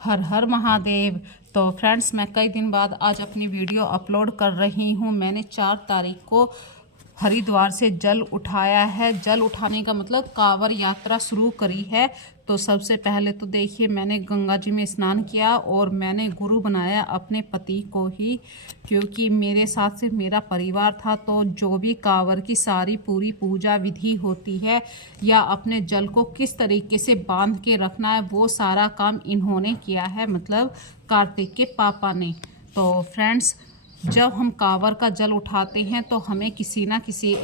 हर हर महादेव। तो फ्रेंड्स, मैं कई दिन बाद आज अपनी वीडियो अपलोड कर रही हूँ। मैंने 4 तारीख को हरिद्वार से जल उठाया है। जल उठाने का मतलब कांवड़ यात्रा शुरू करी है। तो सबसे पहले तो देखिए, मैंने गंगा जी में स्नान किया और मैंने गुरु बनाया अपने पति को ही, क्योंकि मेरे साथ सिर्फ मेरा परिवार था। तो जो भी कांवड़ की सारी पूरी पूजा विधि होती है या अपने जल को किस तरीके से बांध के रखना है, वो सारा काम इन्होंने किया है, मतलब कार्तिक के पापा ने। तो फ्रेंड्स, जब हम कांवड़ का जल उठाते हैं तो हमें किसी ना किसी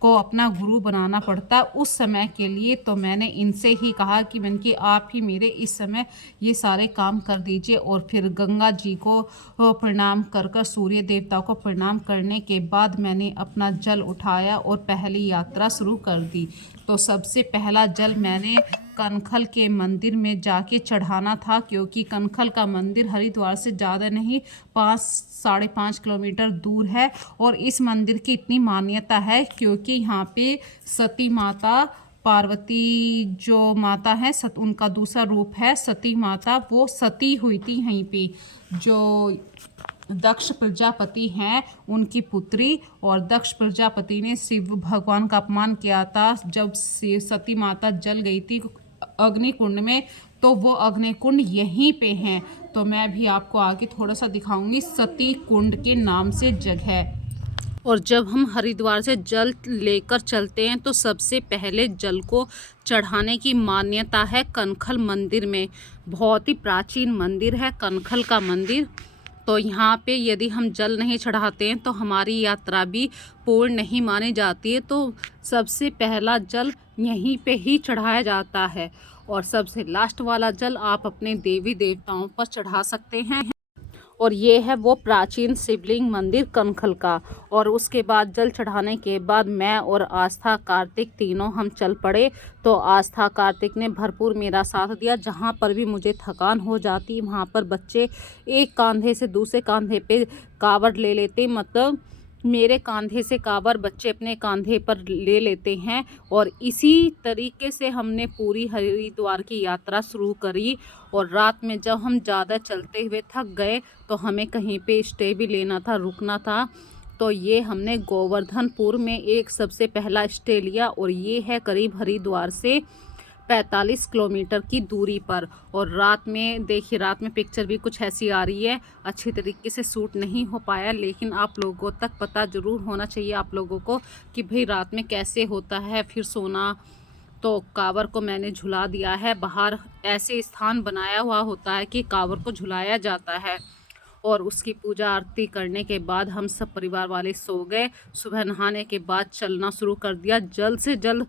को अपना गुरु बनाना पड़ता है उस समय के लिए। तो मैंने इनसे ही कहा कि मैंने आप ही मेरे इस समय ये सारे काम कर दीजिए। और फिर गंगा जी को प्रणाम कर कर सूर्य देवता को प्रणाम करने के बाद मैंने अपना जल उठाया और पहली यात्रा शुरू कर दी। तो सबसे पहला जल मैंने कनखल के मंदिर में जाके चढ़ाना था, क्योंकि कनखल का मंदिर हरिद्वार से ज़्यादा नहीं, 5-5.5 किलोमीटर दूर है। और इस मंदिर की इतनी मान्यता है क्योंकि यहाँ पे सती माता, पार्वती जो माता है, उनका दूसरा रूप है सती माता, वो सती हुई थी यहीं पे। जो दक्ष प्रजापति हैं उनकी पुत्री, और दक्ष प्रजापति ने शिव भगवान का अपमान किया था जब सती माता जल गई थी अग्नि कुंड में। तो वो अग्नि कुंड यहीं पे हैं। तो मैं भी आपको आगे थोड़ा सा दिखाऊंगी, सती कुंड के नाम से जगह। और जब हम हरिद्वार से जल लेकर चलते हैं तो सबसे पहले जल को चढ़ाने की मान्यता है कनखल मंदिर में। बहुत ही प्राचीन मंदिर है कनखल का मंदिर। तो यहाँ पे यदि हम जल नहीं चढ़ाते हैं तो हमारी यात्रा भी पूर्ण नहीं मानी जाती है। तो सबसे पहला जल यहीं पे ही चढ़ाया जाता है, और सबसे लास्ट वाला जल आप अपने देवी देवताओं पर चढ़ा सकते हैं। और ये है वो प्राचीन शिवलिंग मंदिर कनखल का। और उसके बाद जल चढ़ाने के बाद मैं और आस्था कार्तिक तीनों हम चल पड़े। तो आस्था कार्तिक ने भरपूर मेरा साथ दिया। जहाँ पर भी मुझे थकान हो जाती वहाँ पर बच्चे एक कांधे से दूसरे कांधे पे कावड़ ले लेते, मतलब मेरे कांधे से कावड़ बच्चे अपने कांधे पर ले लेते हैं। और इसी तरीके से हमने पूरी हरिद्वार की यात्रा शुरू करी। और रात में जब हम ज़्यादा चलते हुए थक गए तो हमें कहीं पे स्टे भी लेना था, रुकना था। तो ये हमने गोवर्धनपुर में एक सबसे पहला स्टे लिया, और ये है करीब हरिद्वार से 45 किलोमीटर की दूरी पर। और रात में देखिए, रात में पिक्चर भी कुछ ऐसी आ रही है, अच्छी तरीके से शूट नहीं हो पाया, लेकिन आप लोगों तक पता ज़रूर होना चाहिए आप लोगों को कि भाई रात में कैसे होता है फिर सोना। तो कांवड़ को मैंने झुला दिया है बाहर, ऐसे स्थान बनाया हुआ होता है कि कांवड़ को झुलाया जाता है। और उसकी पूजा आरती करने के बाद हम सब परिवार वाले सो गए। सुबह नहाने के बाद चलना शुरू कर दिया। जल्द से जल्द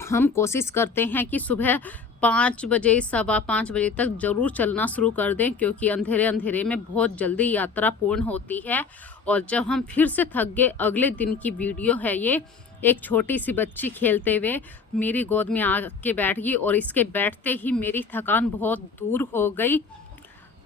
हम कोशिश करते हैं कि सुबह 5 बजे 5:15 बजे तक ज़रूर चलना शुरू कर दें, क्योंकि अंधेरे अंधेरे में बहुत जल्दी यात्रा पूर्ण होती है। और जब हम फिर से थक गए, अगले दिन की वीडियो है ये। एक छोटी सी बच्ची खेलते हुए मेरी गोद में आके बैठ गई, और इसके बैठते ही मेरी थकान बहुत दूर हो गई।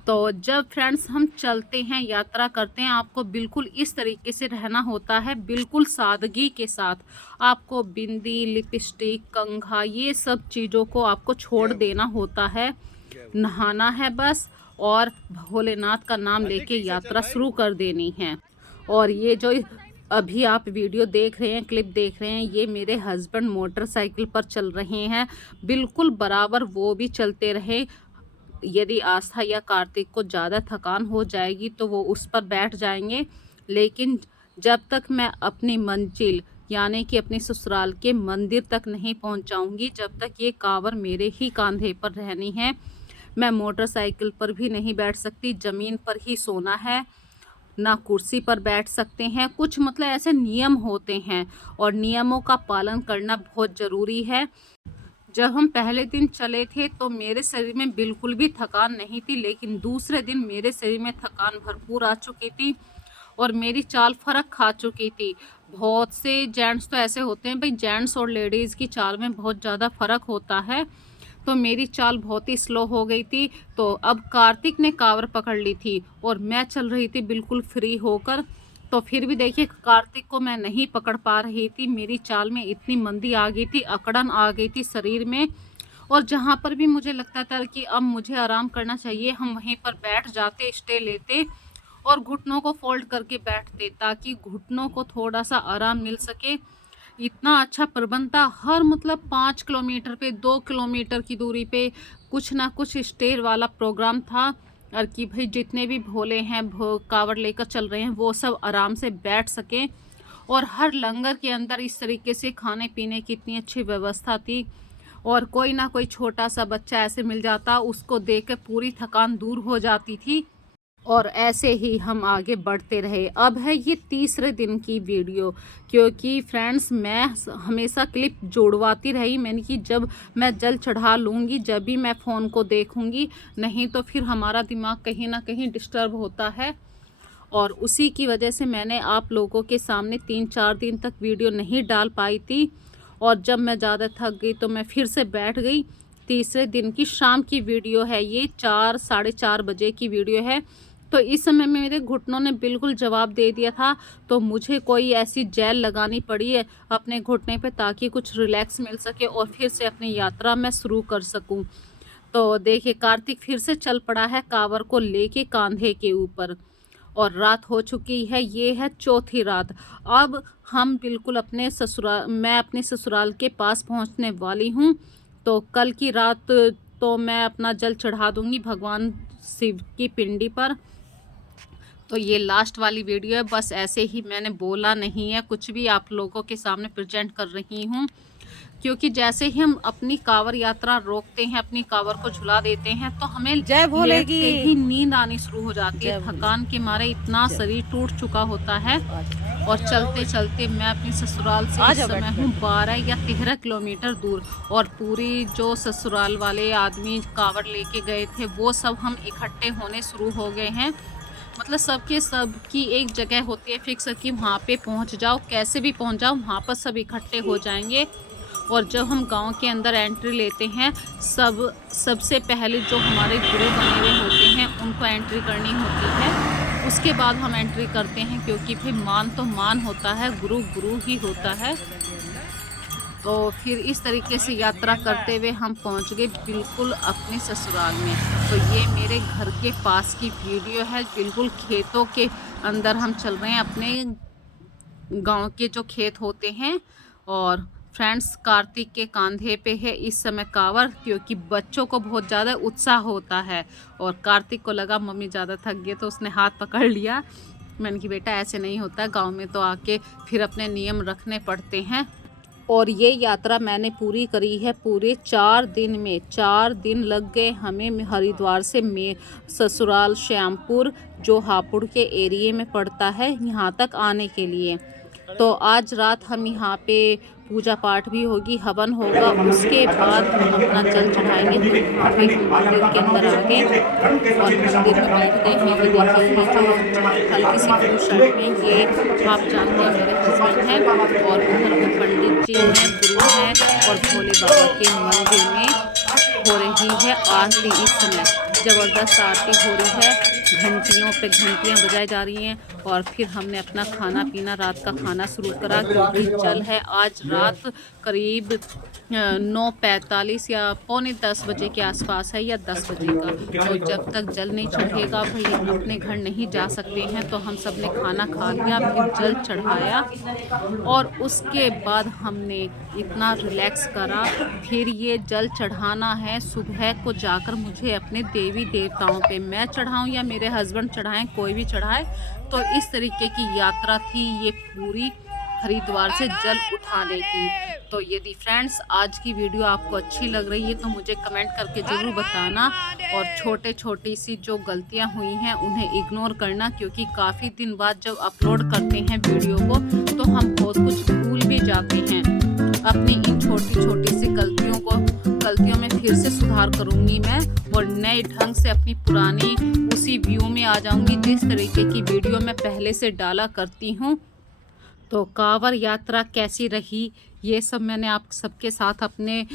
तो जब फ्रेंड्स हम चलते हैं, यात्रा करते हैं, आपको बिल्कुल इस तरीके से रहना होता है, बिल्कुल सादगी के साथ। आपको बिंदी, लिपस्टिक, कंघा, ये सब चीज़ों को आपको छोड़ देना होता है। नहाना है बस, और भोलेनाथ का नाम लेके यात्रा शुरू कर देनी है। और ये जो अभी आप वीडियो देख रहे हैं, क्लिप देख रहे हैं, ये मेरे हस्बैंड मोटरसाइकिल पर चल रहे हैं, बिल्कुल बराबर वो भी चलते रहे। यदि आस्था या कार्तिक को ज़्यादा थकान हो जाएगी तो वो उस पर बैठ जाएंगे, लेकिन जब तक मैं अपनी मंजिल यानी कि अपने ससुराल के मंदिर तक नहीं पहुंचाऊंगी, जब तक ये कांवड़ मेरे ही कांधे पर रहनी है। मैं मोटरसाइकिल पर भी नहीं बैठ सकती, ज़मीन पर ही सोना है, ना कुर्सी पर बैठ सकते हैं। कुछ मतलब ऐसे नियम होते हैं, और नियमों का पालन करना बहुत ज़रूरी है। जब हम पहले दिन चले थे तो मेरे शरीर में बिल्कुल भी थकान नहीं थी, लेकिन दूसरे दिन मेरे शरीर में थकान भरपूर आ चुकी थी, और मेरी चाल फर्क खा चुकी थी। बहुत से जेंट्स तो ऐसे होते हैं भाई, जेंट्स और लेडीज़ की चाल में बहुत ज़्यादा फ़र्क होता है। तो मेरी चाल बहुत ही स्लो हो गई थी। तो अब कार्तिक ने कांवड़ पकड़ ली थी और मैं चल रही थी बिल्कुल फ्री होकर। तो फिर भी देखिए, कार्तिक को मैं नहीं पकड़ पा रही थी, मेरी चाल में इतनी मंदी आ गई थी, अकड़न आ गई थी शरीर में। और जहाँ पर भी मुझे लगता था कि अब मुझे आराम करना चाहिए, हम वहीं पर बैठ जाते, स्टे लेते और घुटनों को फोल्ड करके बैठते ताकि घुटनों को थोड़ा सा आराम मिल सके। इतना अच्छा प्रबंध था, हर मतलब 5 किलोमीटर पे, 2 किलोमीटर की दूरी पे कुछ ना कुछ स्टे वाला प्रोग्राम था, और कि भाई जितने भी भोले हैं, कावड़ लेकर चल रहे हैं, वो सब आराम से बैठ सकें। और हर लंगर के अंदर इस तरीके से खाने पीने की इतनी अच्छी व्यवस्था थी, और कोई ना कोई छोटा सा बच्चा ऐसे मिल जाता, उसको देख के पूरी थकान दूर हो जाती थी। और ऐसे ही हम आगे बढ़ते रहे। अब है ये तीसरे दिन की वीडियो, क्योंकि फ्रेंड्स मैं हमेशा क्लिप जोड़वाती रही, मैंने कि जब मैं जल चढ़ा लूँगी जब भी मैं फ़ोन को देखूँगी, नहीं तो फिर हमारा दिमाग कहीं ना कहीं डिस्टर्ब होता है। और उसी की वजह से मैंने आप लोगों के सामने 3-4 दिन तक वीडियो नहीं डाल पाई थी। और जब मैं ज़्यादा थक गई तो मैं फिर से बैठ गई। तीसरे दिन की शाम की वीडियो है ये, 4-4:30 बजे की वीडियो है। तो इस समय में मेरे घुटनों ने बिल्कुल जवाब दे दिया था, तो मुझे कोई ऐसी जेल लगानी पड़ी है अपने घुटने पे ताकि कुछ रिलैक्स मिल सके और फिर से अपनी यात्रा मैं शुरू कर सकूं। तो देखिए कार्तिक फिर से चल पड़ा है कांवर को लेके कांधे के ऊपर, और रात हो चुकी है, ये है चौथी रात। अब हम बिल्कुल अपने ससुराल, मैं अपने ससुराल के पास पहुंचने वाली हूं। तो कल की रात तो मैं अपना जल चढ़ा दूंगी भगवान शिव की पिंडी पर। तो ये लास्ट वाली वीडियो है, बस ऐसे ही मैंने बोला नहीं है कुछ भी, आप लोगों के सामने प्रेजेंट कर रही हूँ। क्योंकि जैसे ही हम अपनी कांवर यात्रा रोकते हैं, अपनी कांवर को झुला देते हैं, तो हमें लेटते ही नींद आनी शुरू हो जाती है। थकान के मारे इतना शरीर टूट चुका होता है। और चलते चलते मैं अपनी ससुराल से इस समय हूँ 12 या 13 किलोमीटर दूर, और पूरी जो ससुराल वाले आदमी कांवर लेके गए थे वो सब हम इकट्ठे होने शुरू हो गए हैं। मतलब सबकी एक जगह होती है फिक्स कि वहाँ पे पहुँच जाओ, कैसे भी पहुँच जाओ, वहाँ पर सब इकट्ठे हो जाएंगे। और जब हम गांव के अंदर एंट्री लेते हैं, सबसे पहले जो हमारे गुरु बने हुए होते हैं उनको एंट्री करनी होती है, उसके बाद हम एंट्री करते हैं, क्योंकि फिर मान तो मान होता है, गुरु गुरु ही होता है। तो फिर इस तरीके से यात्रा करते हुए हम पहुंच गए बिल्कुल अपने ससुराल में। तो ये मेरे घर के पास की वीडियो है, बिल्कुल खेतों के अंदर हम चल रहे हैं, अपने गांव के जो खेत होते हैं। और फ्रेंड्स कार्तिक के कांधे पे है इस समय कांवर, क्योंकि बच्चों को बहुत ज़्यादा उत्साह होता है। और कार्तिक को लगा मम्मी ज़्यादा थक गए, तो उसने हाथ पकड़ लिया। मैंने कि बेटा ऐसे नहीं होता, गांव में तो आके फिर अपने नियम रखने पड़ते हैं। और ये यात्रा मैंने पूरी करी है पूरे 4 दिन में। 4 दिन लग गए हमें हरिद्वार से ससुराल श्यामपुर, जो हापुड़ के एरिए में पड़ता है, यहाँ तक आने के लिए। तो आज रात हम यहाँ पे पूजा पाठ भी होगी, हवन होगा, उसके बाद हम अपना जल चढ़ाएंगे। तो यहाँ पे हम मंदिर के अंदर आ गए और मंदिर में बैठ गए हैं। ये देखिए, ये जो हल्की सी ब्लू शर्ट में, ये आप जानते हैं मेरे हस्बैंड हैं, और उधर वो पंडित जी हैं, गुरु हैं, और भोले बाबा के मंदिर में हो रही है आरती। इस समय ज़बरदस्त आरती हो रही है, घंटियों पे घंटियाँ बजाई जा रही हैं। और फिर हमने अपना खाना पीना, रात का खाना शुरू करा, क्योंकि जल है आज रात करीब 9:45 या 9:45 बजे के आसपास है, या 10 बजे का। तो जब तक जल नहीं चढ़ेगा भाई अपने घर नहीं जा सकते हैं। तो हम सब ने खाना खा लिया, फिर जल चढ़ाया, और उसके बाद हमने इतना रिलैक्स करा। फिर ये जल चढ़ाना है सुबह को जाकर मुझे अपने देवी देवताओं पे, मैं चढ़ाऊँ या मेरे हस्बैंड चढ़ाएं, कोई भी चढ़ाए। तो इस तरीके की यात्रा थी ये पूरी हरिद्वार से जल उठाने की। तो यदि फ्रेंड्स आज की वीडियो आपको अच्छी लग रही है तो मुझे कमेंट करके ज़रूर बताना, और छोटी सी जो गलतियां हुई हैं उन्हें इग्नोर करना, क्योंकि काफ़ी दिन बाद जब अपलोड करते हैं वीडियो को तो हम बहुत कुछ भूल भी जाते हैं। अपनी इन छोटी सी गलतियों में फिर से सुधार करूंगी मैं, और नए ढंग से अपनी पुरानी उसी व्यू में आ जाऊंगी जिस तरीके की वीडियो मैं पहले से डाला करती हूँ। तो कांवर यात्रा कैसी रही, ये सब मैंने आप सबके साथ अपने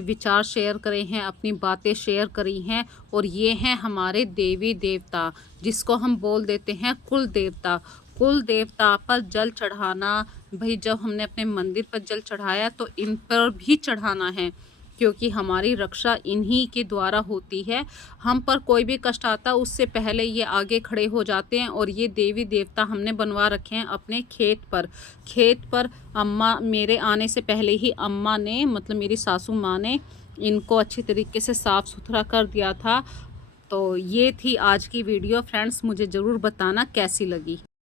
विचार शेयर करे हैं, अपनी बातें शेयर करी हैं। और ये हैं हमारे देवी देवता, जिसको हम बोल देते हैं कुल देवता। कुल देवता पर जल चढ़ाना, भाई जब हमने अपने मंदिर पर जल चढ़ाया तो इन पर भी चढ़ाना है, क्योंकि हमारी रक्षा इन्हीं के द्वारा होती है। हम पर कोई भी कष्ट आता उससे पहले ये आगे खड़े हो जाते हैं। और ये देवी देवता हमने बनवा रखे हैं अपने खेत पर अम्मा मेरे आने से पहले ही अम्मा ने मतलब मेरी सासू माँ ने इनको अच्छी तरीके से साफ़ सुथरा कर दिया था। तो ये थी आज की वीडियो फ्रेंड्स, मुझे ज़रूर बताना कैसी लगी।